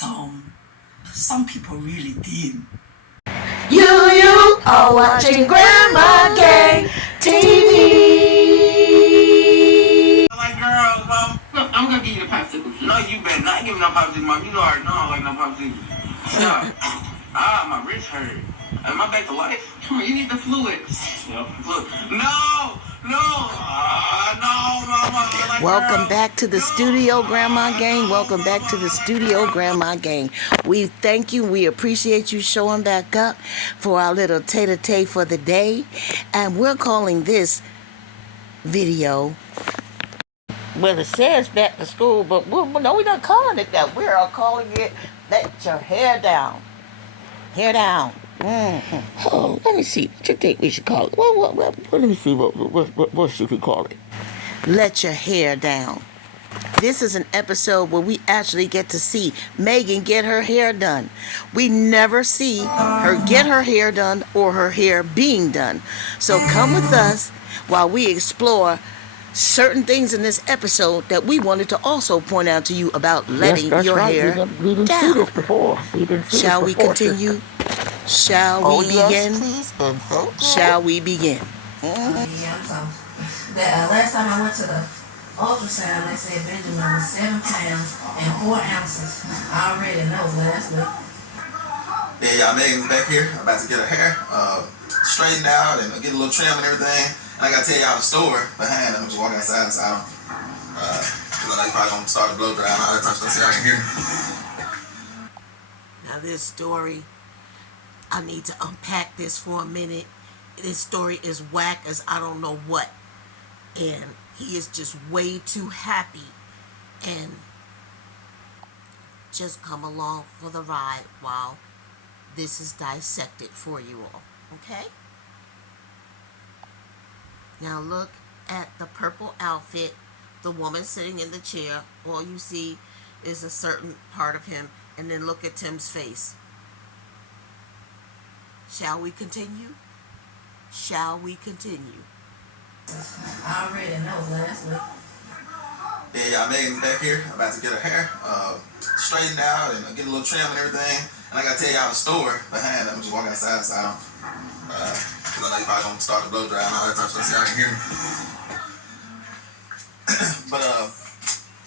Some people really did. You are watching Grandma Gang TV. I like girls, Mom. Look, I'm gonna give you the popsicle. No, you better not give me no popsicle, Mom. You know I already know I don't like no popsicle. Stop. My wrist hurt. Am I back to life? Come on, you need the fluids. Yep. Look. No, Mama. I like Welcome girls. back to the studio, Grandma Gang. Welcome back to the studio, Grandma Gang. We thank you. We appreciate you showing back up for our little tete-a-tete for the day. And we're calling this video, well, it says back to school, but no, we're not calling it that. We are calling it Let Your Hair Down. Hair down. Oh, let me see. What you think we should call it? Well, let me see. What should we call it? Let Your Hair Down. This is an episode where we actually get to see Megan get her hair done. We never see her get her hair done or her hair being done. So come with us while we explore certain things in this episode that we wanted to also point out to you about letting your hair down. We didn't see this before. Shall we continue? Shall we begin? Yes, please. Shall we begin? Yeah, so last time I went to the ultrasound, they said Benjamin was 7 pounds and 4 ounces. I already know last week. Yeah, y'all, Megan's back here. I'm about to get her hair straightened out and get a little trim and everything. And I gotta tell y'all the story behind it. I'm just walking outside, so I don't, because I know you probably gonna start to blow dry and all that type of stuff, so y'all can hear me. Now this story, I need to unpack this for a minute. This story is whack as I don't know what. And he is just way too happy. And just come along for the ride while this is dissected for you all. Okay? Now look at the purple outfit, the woman sitting in the chair. All you see is a certain part of him. And then look at Tim's face. Shall we continue? Shall we continue? I already know last week. Yeah, y'all, Megan's back here. I'm about to get her hair straightened out and get a little trim and everything. And I gotta tell y'all the story behind it. I'm just walking outside, so I don't, because I know you probably gonna start to blow dry and all that type of stuff, so y'all can hear me. But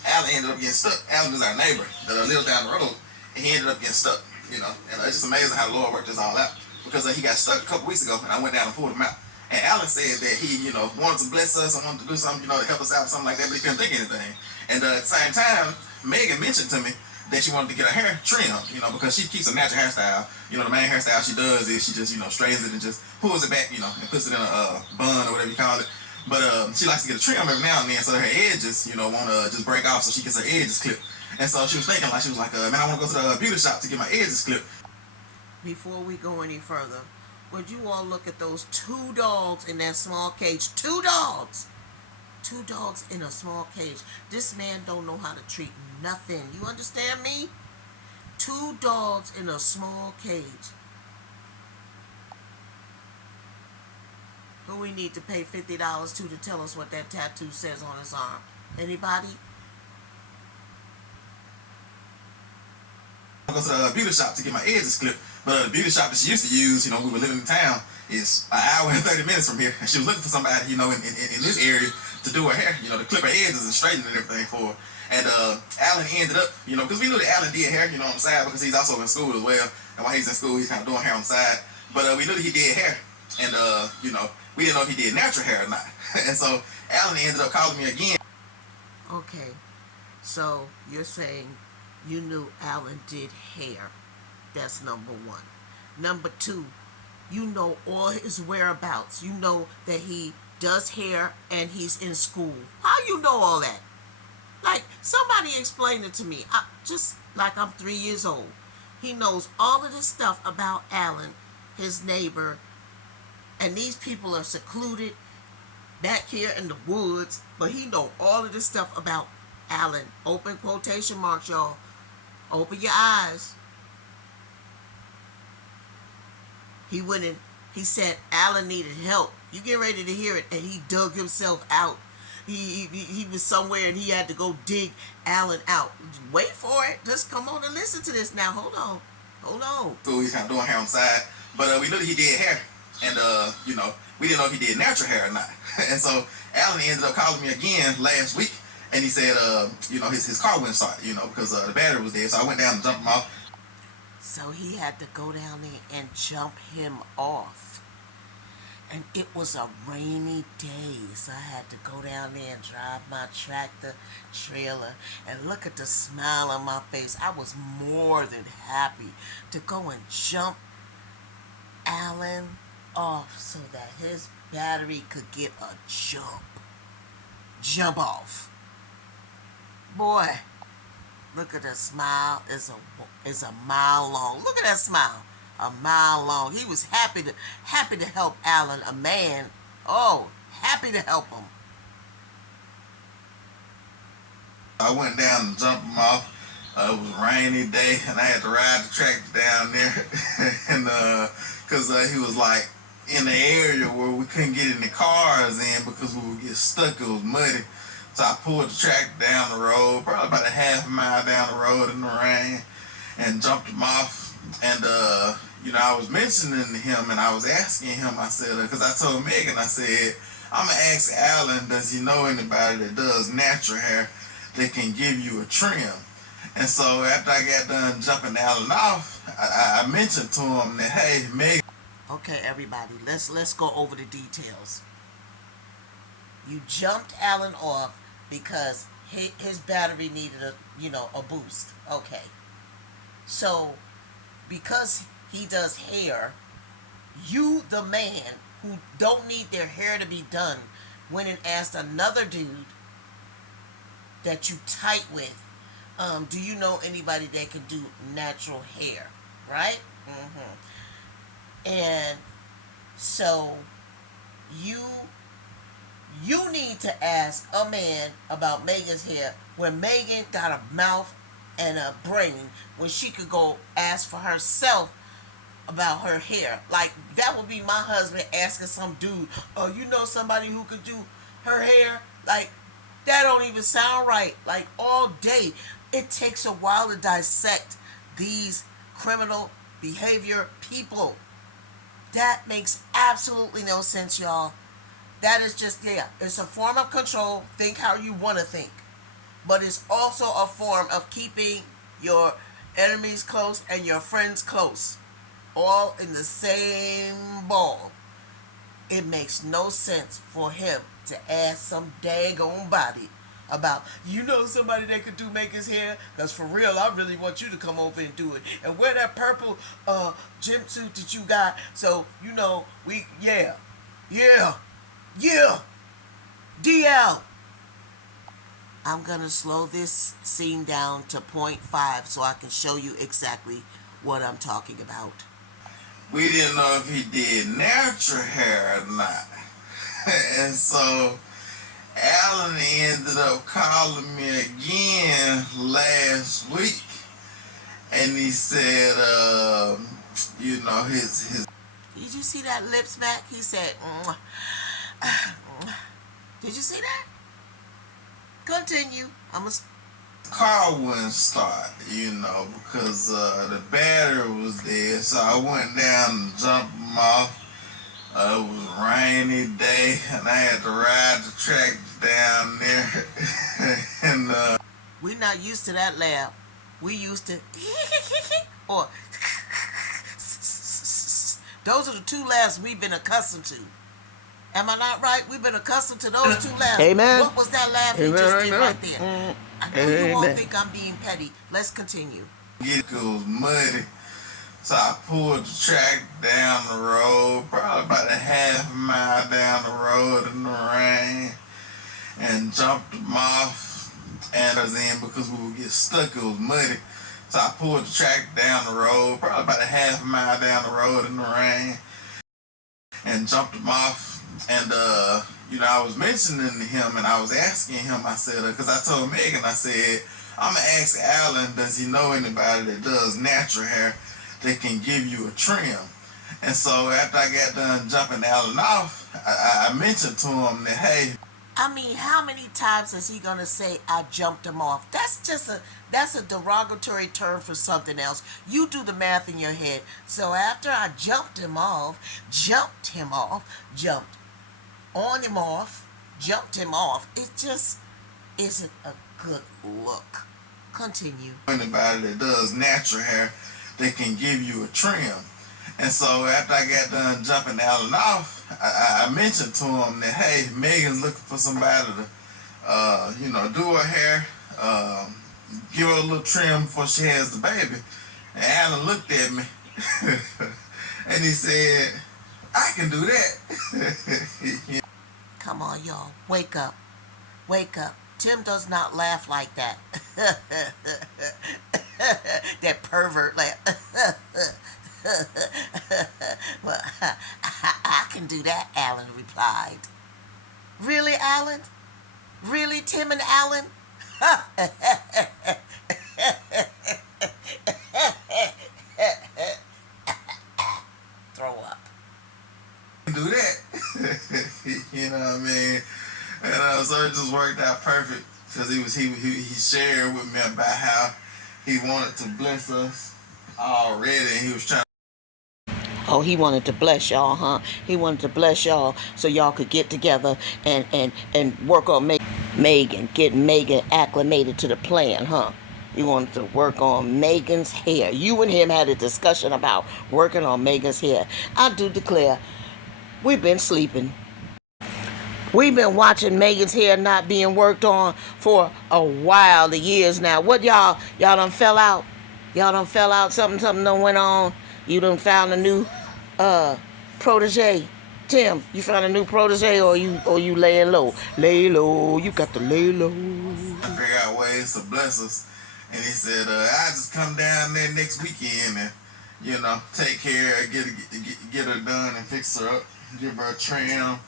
Alan ended up getting stuck. Alan is our neighbor that lives down the road, and he ended up getting stuck, you know. And it's just amazing how the Lord worked this all out. Because he got stuck a couple weeks ago, and I went down and pulled him out. And Alan said that he, wanted to bless us and wanted to do something, to help us out, something like that, but he couldn't think of anything. And at the same time, Megan mentioned to me that she wanted to get her hair trimmed, because she keeps a natural hairstyle. The main hairstyle she does is she just, straightens it and just pulls it back, and puts it in a bun or whatever you call it. But she likes to get a trim every now and then, so her edges, won't just break off, so she gets her edges clipped. And so she was thinking, man, I want to go to the beauty shop to get my edges clipped. Before we go any further, would you all look at those 2 dogs in that small cage? 2 dogs! 2 dogs in a small cage. This man don't know how to treat nothing. You understand me? 2 dogs in a small cage. Who we need to pay $50 to tell us what that tattoo says on his arm? Anybody? I go to the beauty shop to get my edges clipped. But the beauty shop that she used to use, we were living in town, is an hour and 30 minutes from here. And she was looking for somebody, in this area to do her hair, to clip her edges and straighten and everything for her. And Alan ended up, because we knew that Alan did hair, on the side, because he's also in school as well. And while he's in school, he's kind of doing hair on the side. But we knew that he did hair. And, we didn't know if he did natural hair or not. And so Alan ended up calling me again. Okay, so you're saying you knew Alan did hair. That's number 1. Number 2, you know all his whereabouts. You know that he does hair and he's in school. How you know all that? Like, somebody explain it to me. Just like I'm 3 years old. He knows all of this stuff about Alan, his neighbor, and these people are secluded back here in the woods, but he know all of this stuff about Alan. Open quotation marks, y'all. Open your eyes. He went in, he said Alan needed help. You get ready to hear it, and he dug himself out. he was somewhere and he had to go dig Alan out. Wait for it. Just come on and listen to this now. Hold on. So he's kind of doing hair on the side, but we knew that he did hair, and you know, we didn't know if he did natural hair or not. And so Alan ended up calling me again last week, and he said, you know, his car wouldn't start, you know, because the battery was dead. So I went down and jumped him off. So he had to go down there and jump him off. And it was a rainy day, so I had to go down there and drive my tractor trailer and look at the smile on my face. I was more than happy to go and jump Alan off so that his battery could get a jump off. Boy, look at that smile. It's a mile long. Look at that smile. A mile long. He was happy to help Alan, a man. Oh, happy to help him. I went down and jumped him off. It was a rainy day, and I had to ride the tractor down there, and because he was like in the area where we couldn't get any cars in because we would get stuck. It was muddy. So I pulled the tractor down the road, probably about a half a mile down the road in the rain, and jumped him off. And, you know, I was mentioning to him, and I was asking him, I said, because I told Megan, I said, I'm going to ask Alan, does he know anybody that does natural hair that can give you a trim? And so after I got done jumping Alan off, I mentioned to him that, hey, Megan. Okay, everybody, let's go over the details. You jumped Alan off because his battery needed a boost. Okay. So, because he does hair, you, the man who don't need their hair to be done, went and asked another dude that you tight with, do you know anybody that can do natural hair, right? And so you need to ask a man about Megan's hair when Megan got a mouth and a brain, when she could go ask for herself about her hair. Like, that would be my husband asking some dude, oh, you know somebody who could do her hair? Like, that don't even sound right. Like, all day. It takes a while to dissect these criminal behavior people. That makes absolutely no sense, y'all. That is just, it's a form of control. Think how you want to think. But it's also a form of keeping your enemies close and your friends close. All in the same ball. It makes no sense for him to ask some daggone body about, you know somebody that could make his hair? Because for real, I really want you to come over and do it. And wear that purple gym suit that you got. So, you know, yeah. DL. I'm going to slow this scene down to 0.5 so I can show you exactly what I'm talking about. We didn't know if he did natural hair or not. And so Alan ended up calling me again last week. And he said, you know, his... Did you see that lip smack? He said, Did you see that? Continue. Car wouldn't start, you know, because the battery was dead. So I went down and jumped him off. It was a rainy day, and I had to ride the tractor down there. And we're not used to that laugh. We used to or those are the two laughs we've been accustomed to. Am I not right? We've been accustomed to those two laughs. Amen. What was that laugh you just did right there? I know you all Amen. think I'm being petty. Let's continue. it was muddy. So I pulled the tractor down the road, probably about a half a mile down the road in the rain, and jumped them off. And I was in because we would get stuck. It was muddy. So I pulled the tractor down the road, probably about a half a mile down the road in the rain, and jumped him off. And, you know, I was mentioning to him, and I was asking him, I said, because I told Megan, I said, I'm going to ask Alan, does he know anybody that does natural hair that can give you a trim? And so after I got done jumping Alan off, I mentioned to him that, hey. I mean, how many times is he gonna say I jumped him off? That's a derogatory term for something else. You do the math in your head. So after I jumped him off, jumped on him off, jumped him off. It just isn't a good look. Continue. Anybody that does natural hair, they can give you a trim. And so after I got done jumping Alan off, I mentioned to him that, hey, Megan's looking for somebody to, do her hair, give her a little trim before she has the baby. And Alan looked at me and he said, I can do that. Come on, y'all. Wake up. Wake up. Tim does not laugh like that. That pervert laugh. Well, I can do that, Alan replied. Really, Alan? Really, Tim and Alan? Throw up. Do that. You know what I mean? And so it just worked out perfect because he shared with me about how he wanted to bless us already, and he was trying. Oh, he wanted to bless y'all, huh? He wanted to bless y'all so y'all could get together and work on Megan, get Megan acclimated to the plan, huh? You wanted to work on Megan's hair. You and him had a discussion about working on Megan's hair. I do declare, we've been sleeping. We've been watching Megan's hair not being worked on for a while, the years now. What y'all done fell out? Y'all done fell out, something done went on. You done found a new protege. Tim, you found a new protege or you laying low? Lay low, you got to lay low. Figure out ways to bless us. And he said, I just come down there next weekend and, take care, get her done and fix her up, give her a trim.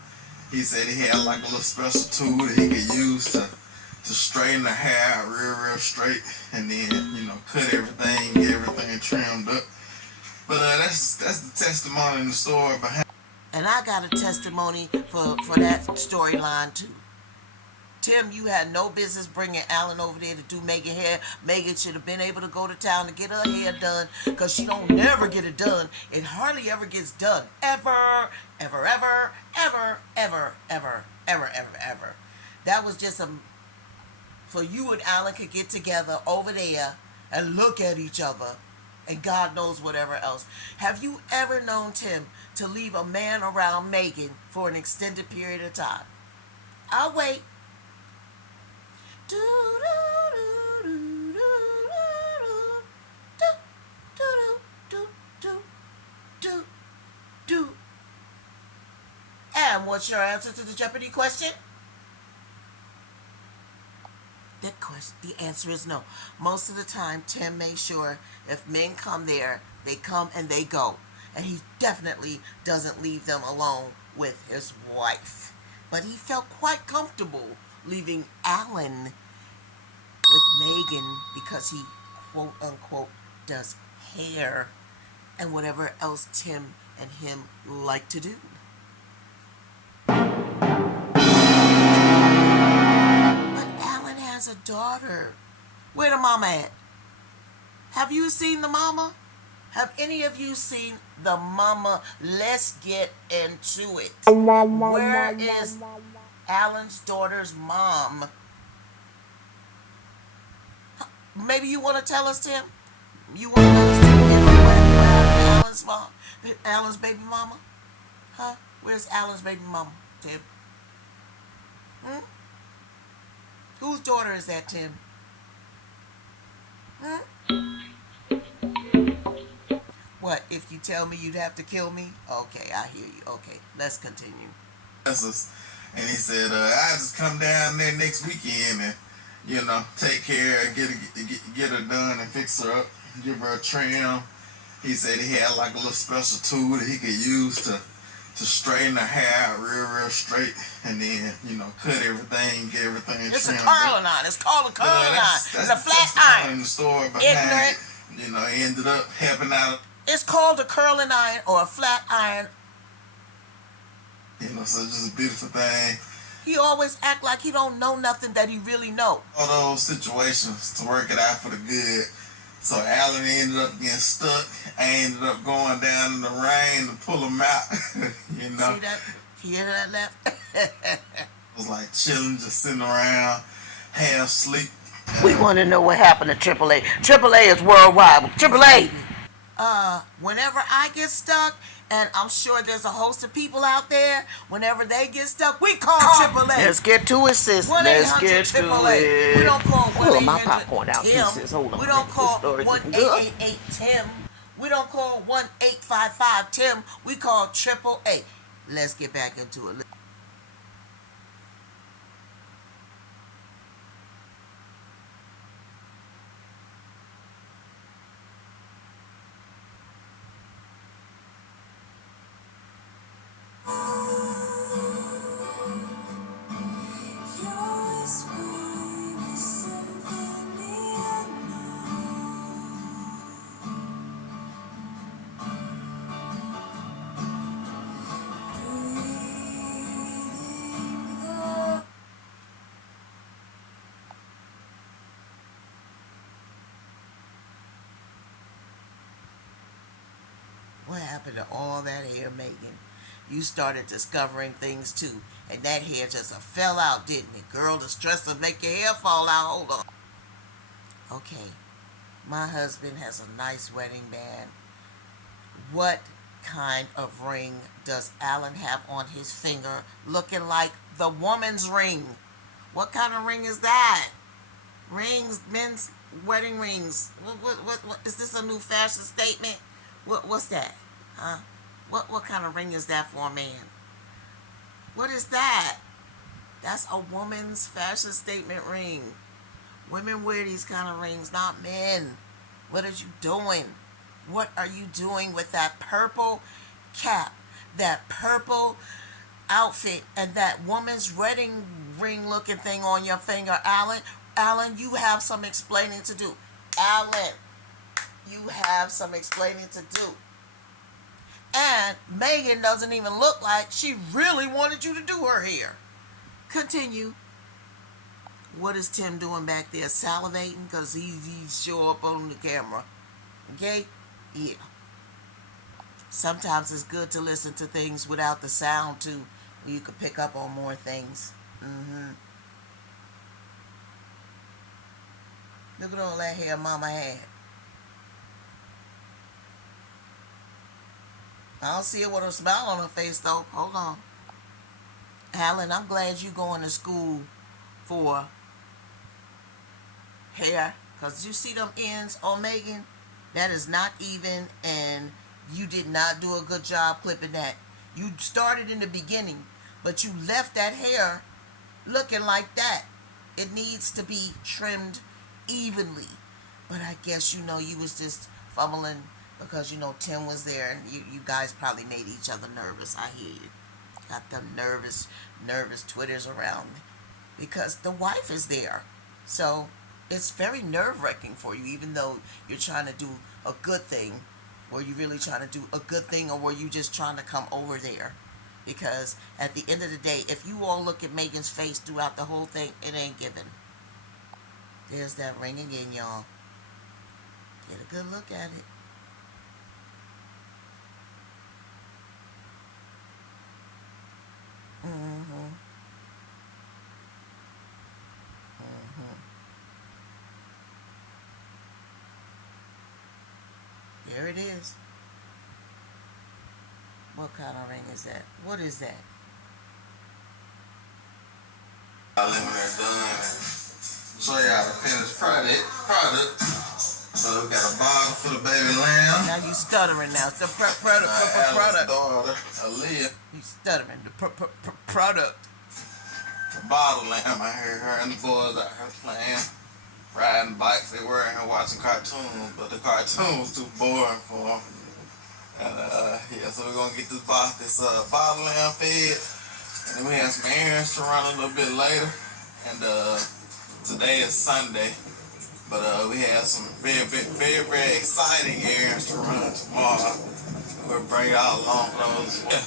He said he had like a little special tool that he could use to straighten the hair out real straight and then, cut everything, get everything trimmed up. But that's the testimony in the story behind. And I got a testimony for that storyline too. Tim, you had no business bringing Alan over there to do Megan hair. Megan should have been able to go to town to get her hair done because she don't never get it done. It hardly ever gets done. Ever. That was just for you and Alan could get together over there and look at each other and God knows whatever else. Have you ever known Tim to leave a man around Megan for an extended period of time? I'll wait. And what's your answer to the Jeopardy question? The answer is no. Most of the time, Tim makes sure if men come there, they come and they go. And he definitely doesn't leave them alone with his wife. But he felt quite comfortable leaving Alan with Megan because he, quote unquote, does hair and whatever else Tim and him like to do. A daughter. Where the mama at? Have you seen the mama? Have any of you seen the mama? Let's get into it. Where is Alan's daughter's mom? Maybe you want to tell us, Tim? You want to tell us Alan's mom? Alan's baby mama? Huh? Where's Alan's baby mama, Tim? Whose daughter is that, Tim? What, if you tell me you'd have to kill me? Okay, I hear you. Okay, let's continue. And he said, I just come down there next weekend and, take care, get her done and fix her up, give her a trim. He said he had like a little special tool that he could use to straighten her hair out real straight and then, cut everything, get everything trimmed up. It's a curling iron. It's called a curling iron. It's a flat iron. In the story behind Ignorant. it, he ended up helping out. It's called a curling iron or a flat iron. So it's just a beautiful thing. He always act like he don't know nothing that he really know. All those situations to work it out for the good. So Alan ended up getting stuck. I ended up going down in the rain to pull him out. You know. See that? You hear that left? It was like chilling, just sitting around, half asleep. We want to know what happened to AAA. AAA is worldwide. AAA. Whenever I get stuck, and I'm sure there's a host of people out there, whenever they get stuck, we call AAA. Let's get to it, sis. Let's get to it. We don't call 1-800-TIM. We don't call 1-888-TIM. We don't call 1-855-TIM. We call AAA. Let's get back into it. What happened to all that hair, Megan? You started discovering things too, and that hair just fell out, didn't it? Girl, the stress will make your hair fall out. Hold on. Okay, my husband has a nice wedding band. What kind of ring does Alan have on his finger looking like the woman's ring? What kind of ring is that? Rings, men's wedding rings. What is this a new fashion statement? What's that? Huh? What kind of ring is that for a man? What is that? That's a woman's fashion statement ring. Women wear these kind of rings, not men. What are you doing? What are you doing with that purple cap, that purple outfit, and that woman's wedding ring looking thing on your finger, Alan? Alan, you have some explaining to do. Alan, you have some explaining to do. And Megan doesn't even look like she really wanted you to do her hair. Continue. What is Tim doing back there? Salivating? Because he show up on the camera. Okay? Yeah. Sometimes it's good to listen to things without the sound too. You can pick up on more things. Look at all that hair Mama had. I don't see her with a smile on her face though. Hold on. Alan, I'm glad you going to school for hair. Because you see them ends on Megan? That is not even, and you did not do a good job clipping that. You started in the beginning, but you left that hair looking like that. It needs to be trimmed evenly. But I guess you was just fumbling because Tim was there, and you guys probably made each other nervous. I hear you. Got them nervous Twitters around me because the wife is there. So it's very nerve-wracking for you, even though you're trying to do a good thing. Were you really trying to do a good thing, or were you just trying to come over there? Because at the end of the day, if you all look at Megan's face throughout the whole thing, it ain't given. There's that ring again, y'all. Get a good look at it. There it is. What kind of ring is that? What is that? When they're done, show y'all the finished product. So we got a bottle for the baby lamb. Now you stuttering now. It's the product. Alan's daughter, Aaliyah. You stuttering. The product. The bottle lamb. I heard her and the boys out here playing, riding bikes. They were in here watching cartoons, but the cartoons too boring for them. And so we're gonna get this bottle lamb fed, and then we have some errands to run a little bit later. And today is Sunday. But we have some very, very, very exciting errands to run tomorrow. We'll bring y'all along for those. Yeah.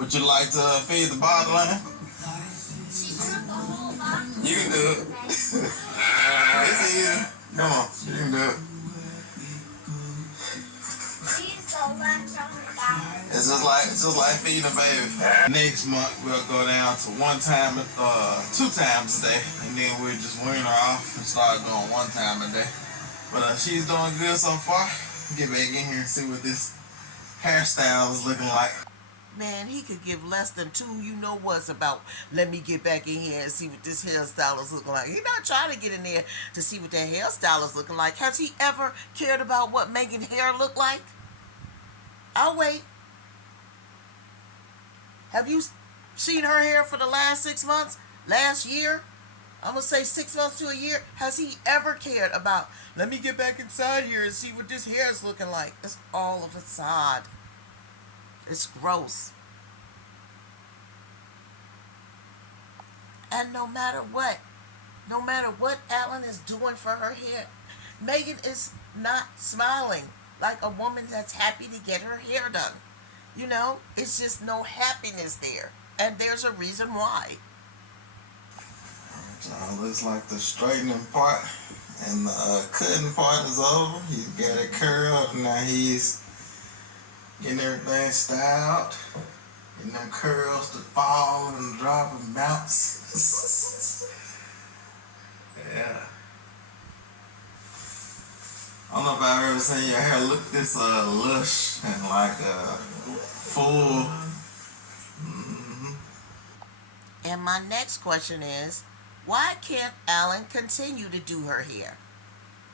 Would you like to feed the bottle line? You can do it. It's easy. Come on, you can do it. It's just like feeding a baby. Next month we'll go down to 2 times a day, and then we'll just wean her off and start going 1 time a day. But she's doing good so far. Get back in here and see what this hairstyle is looking like. Man, he could give less than 2 you know what's about. Let me get back in here and see what this hairstyle is looking like. He's not trying to get in there to see what that hairstyle is looking like. Has he ever cared about what Megan's hair looked like? I'll wait. Have you seen her hair for the last 6 months? Last year? I'm going to say 6 months to a year. Has he ever cared about, let me get back inside here and see what this hair is looking like? It's all a facade. It's gross. And no matter what Alan is doing for her hair, Megan is not smiling like a woman that's happy to get her hair done. You know, it's just no happiness there. And there's a reason why. Looks like the straightening part and the cutting part is over. He's got it curled, and now he's getting everything styled. Getting them curls to fall and drop and bounce. Yeah. I don't know if I've ever seen your hair look this lush and like full. Mm-hmm. And my next question is, why can't Alan continue to do her hair?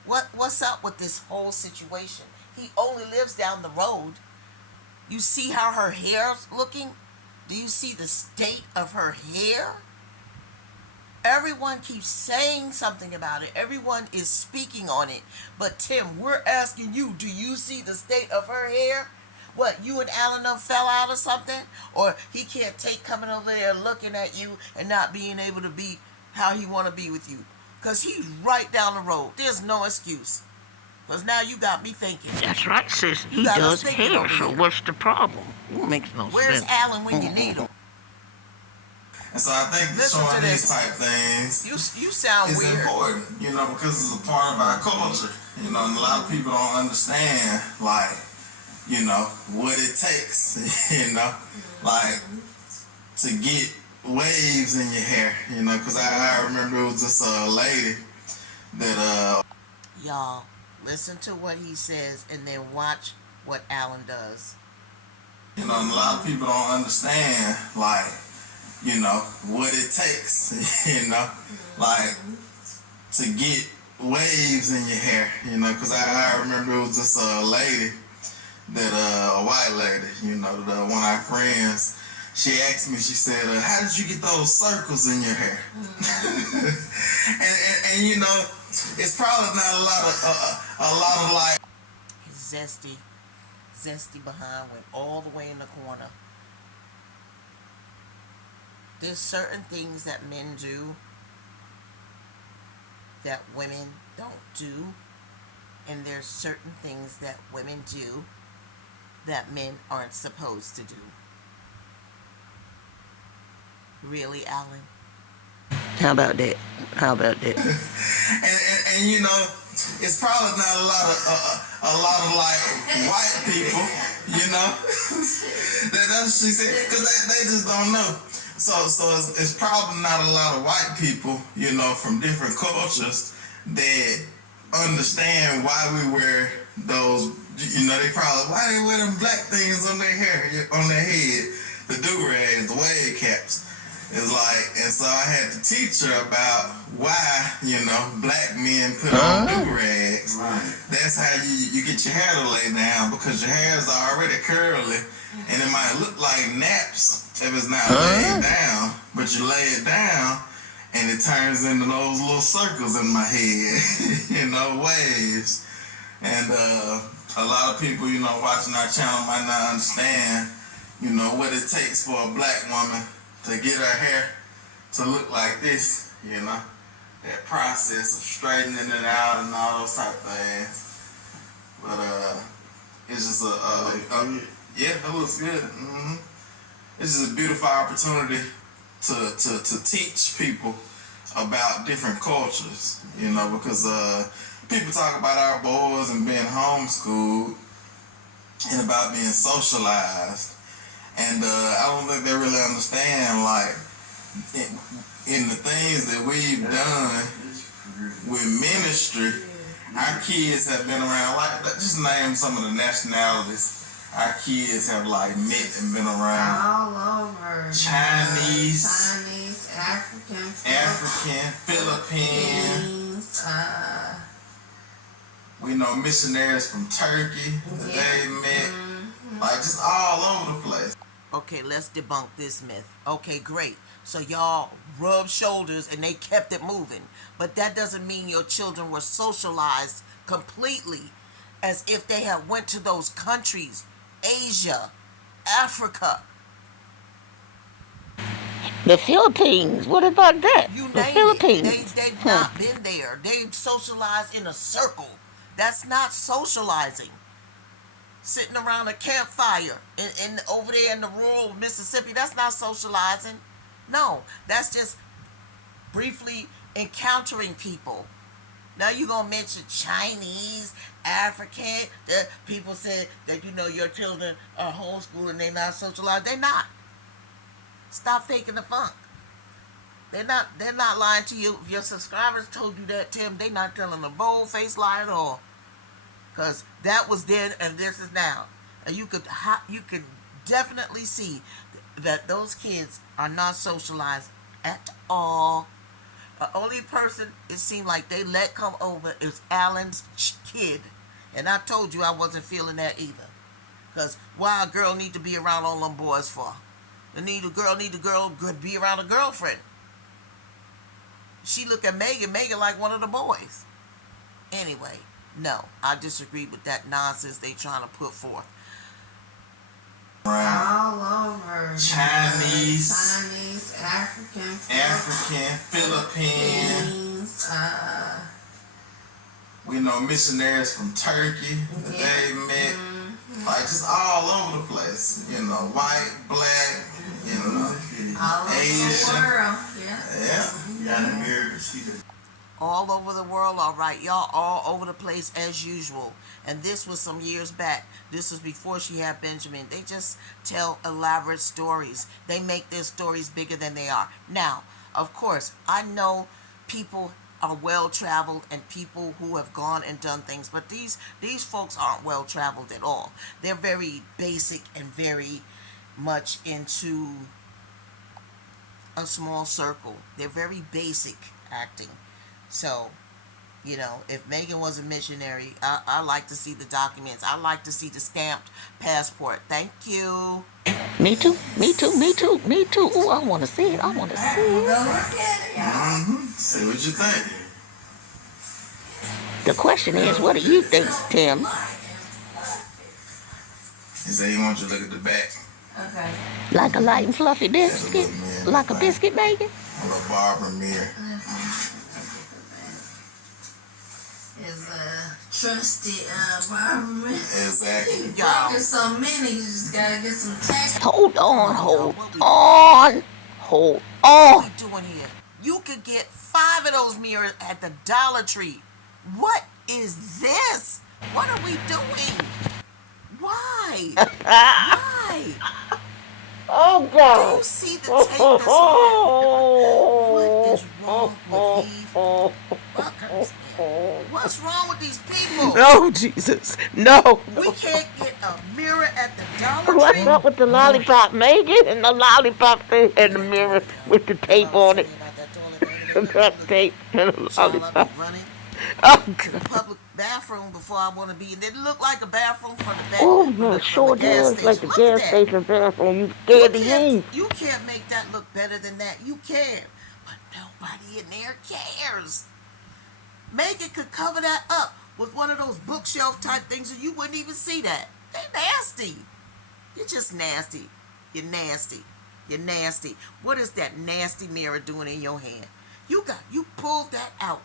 What's up with this whole situation? He only lives down the road. You see how her hair's looking? Do you see the state of her hair? Everyone keeps saying something about it. Everyone is speaking on it. But Tim, we're asking you, do you see the state of her hair? What, you and Alan done fell out or something? Or he can't take coming over there looking at you and not being able to be how he want to be with you? Because he's right down the road. There's no excuse. Because now you got me thinking. That's right, sis. He does hair, so what's the problem? It makes no sense. Where's Alan when you need him? And so I think showing these type things you sound is weird. important, you know, because it's a part of our culture. You know, and a lot of people don't understand, like, you know, what it takes, you know, like, to get waves in your hair, you know, because I remember it was this lady that Y'all, listen to what he says and then watch what Alan does. You know, and a lot of people don't understand, like, you know, what it takes, you know, like, to get waves in your hair, you know, because I remember it was this lady that, a white lady, you know, one of our friends, she asked me, she said, how did you get those circles in your hair? and you know, it's probably not a lot of like... Zesty behind went all the way in the corner. There's certain things that men do that women don't do. And there's certain things that women do that men aren't supposed to do. Really, Alan? How about that? and you know, it's probably not a lot of like white people, you know. That's what she said, because they just don't know. So it's probably not a lot of white people, you know, from different cultures that understand why we wear those. You know, they probably, why they wear them black things on their hair, on their head, the do-rags, the wave caps. It's like, and so I had to teach her about why, you know, black men put on do-rags. Right. That's how you get your hair to lay down, because your hair is already curly, and it might look like naps if it's not laid down, but you lay it down, and it turns into those little circles in my head, you know, waves. And a lot of people, you know, watching our channel might not understand, you know, what it takes for a black woman to get her hair to look like this, you know, that process of straightening it out and all those type of things. But it's just yeah, it looks good. Mm-hmm. This is a beautiful opportunity to teach people about different cultures, you know, because people talk about our boys and being homeschooled and about being socialized, and I don't think they really understand, like, in the things that we've done with ministry, our kids have been around, like, just name some of the nationalities our kids have, like, met and been around. All over. Chinese, African, Philippines. We know missionaries from Turkey that they met. Like, just all over the place. Okay, let's debunk this myth. Okay, great. So y'all rubbed shoulders and they kept it moving. But that doesn't mean your children were socialized completely as if they had went to those countries. Asia, Africa. The Philippines. What about that? You The name Philippines. it. They've not been there. They've socialized in a circle. That's not socializing. Sitting around a campfire in over there in the rural Mississippi, that's not socializing. No, that's just briefly encountering people. Now you're going to mention Chinese, African. The people said that, you know, your children are homeschooled and they're not socialized. They're not. Stop faking the funk. They're not lying to you. If your subscribers told you that, Tim, they're not telling a bold-faced lie at all. Because that was then and this is now. And you could definitely see that those kids are not socialized at all. The only person it seemed like they let come over is Alan's kid. And I told you I wasn't feeling that either. Because why a girl need to be around all them boys for? The girl could be around a girlfriend. She looked at Megan like one of the boys. Anyway, no, I disagree with that nonsense they trying to put forth. All over. Chinese, African, Philippines. We know missionaries from Turkey that they met. Like, just all over the place. You know, white, black, you know, all over Asian. the world. All over the world, all right. Y'all all over the place as usual. And this was some years back. This was before she had Benjamin. They just tell elaborate stories. They make their stories bigger than they are. Now, of course, I know people are well-traveled and people who have gone and done things. But these folks aren't well-traveled at all. They're very basic and very much into a small circle. They're very basic acting. So, you know, if Megan was a missionary, I like to see the documents. I like to see the stamped passport. Thank you. Me too. Ooh, I want to see it. See what you think. The question is, what do you think, Tim? He said he wants you to look at the back. Okay. Like a light and fluffy biscuit? Like a biscuit, Megan? A little Barbara mirror. Is trusty Barbara. Exactly. Y'all. There's so many, you just gotta get some tax. Hold on. What we doing here? You could get 5 of those mirrors at the Dollar Tree. What is this? What are we doing? Why? Why? Oh, Do God. you see the tape that's on? What is wrong with these fuckers, man? What's wrong with these people? No, Jesus. No. We can't get a mirror at the Dollar What's Tree. up with the lollipop, Megan? And the lollipop thing and the mirror with the tape on it. The tape and the So I'll lollipop. be running Oh, to the public bathroom before I want to be in. It look like a bathroom from the back. oh, from no, the sure gas does. Like the station. Look at gas that. station bathroom. You scared to use. You can't make that look better than that. You can. But nobody in there cares. Megan could cover that up with one of those bookshelf type things and you wouldn't even see that. They nasty. You're just nasty. You're nasty. You're nasty. What is that nasty mirror doing in your hand? You pulled that out.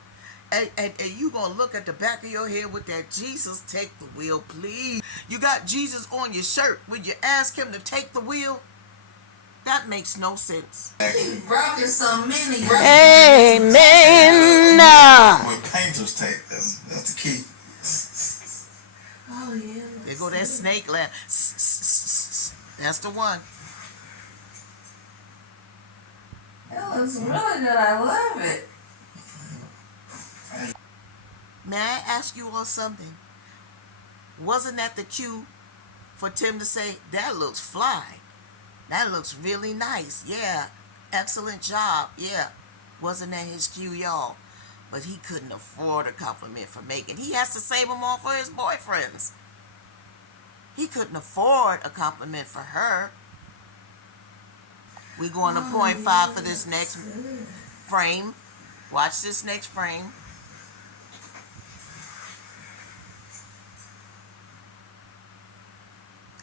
And you gonna look at the back of your head with that Jesus take the wheel, please. You got Jesus on your shirt. When you ask him to take the wheel, That makes no sense. He broken so many. Amen. With painter's tape, that's the key. Oh yeah. There go that snake laugh. That's the one. It looks really good. I love it. May I ask you all something? Wasn't that the cue for Tim to say, that looks fly? That looks really nice. Yeah. Excellent job. Yeah. Wasn't that his cue, y'all? But he couldn't afford a compliment for Megan. He has to save them all for his boyfriends. He couldn't afford a compliment for her. We're going to point 5 for this next frame. Watch this next frame.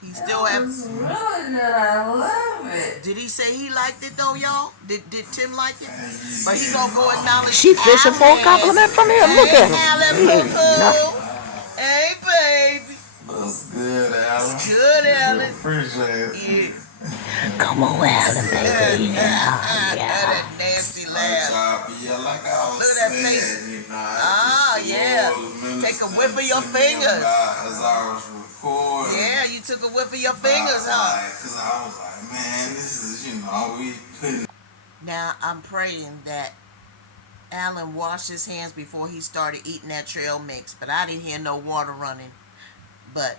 He still have. It's really good. I love it. Did he say he liked it though, y'all? Did Tim like it? But he gonna go acknowledge. She fishing for a compliment from him. Look at him. Alan, boo-boo. Hey, baby. That's good, Alan. Good, Alan. Appreciate it. Yeah. Come on, Alan, baby. Yeah. That nasty laugh. Yeah, like I was Look at that saying, face. you know, Yeah. Take a whiff of your fingers. As I was recording. Yeah, you took a whiff of your fingers, huh? Because I was like, man, this is, we couldn't. Now, I'm praying that Alan washed his hands before he started eating that trail mix, but I didn't hear no water running. But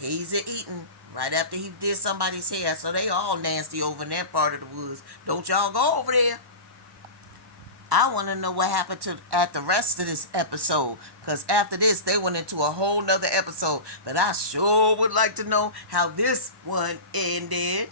he's eating right after he did somebody's hair, so they all nasty over in that part of the woods. Don't y'all go over there. I want to know what happened at the rest of this episode, because after this they went into a whole nother episode, but I sure would like to know how this one ended.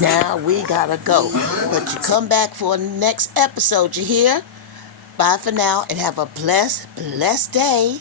Now we gotta go, but you come back for the next episode, you hear? Bye for now and have a blessed day.